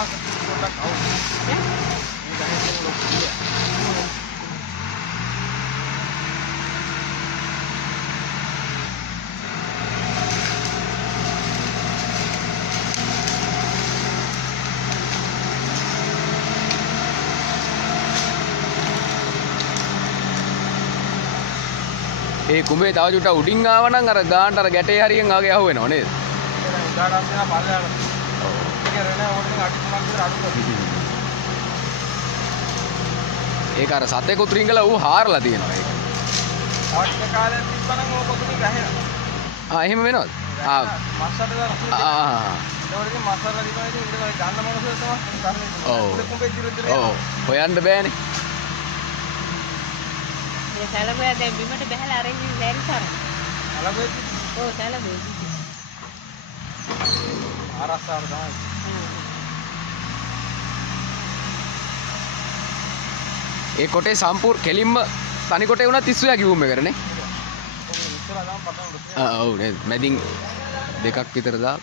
ඒ කුඹේ තව චුට්ටක් උඩින් ආවනම් අර ගානට අර ගැටේ හරියෙන් ආගේ අහු වෙනව නේද? ඒක අර සතෙකුත් රිංගලා ඌ හාරලා තියෙනවා ඒක. ආවට කාලයක් තිබ්බනම් ඕක පොඩි ගහනවා. එහෙම වෙනවද? මස්සට දාලා ඒකට ඉතින් මස්සට දිනවා ඉතින් ඉඳලා ගන්න මොනසද තමයි කරන්නේ. ඔව් හොයන්න බෑනේ. මේ සැලබුවා දැන් බිමට බහලා අරින් ලෑරි තරම්. සැලබුවේදී? ඔව් සැලබුවේදී. ආරස්සාර තමයි. ඒ කොටේ සම්පූර්ණ කෙලින්ම තනි කොටේ වුණා 30 කිව්වම කරනේ. ඔව් ඉස්සරහා ගම පටන් ගත්තා. ඔව් නේද මැදින් දෙකක් විතර දා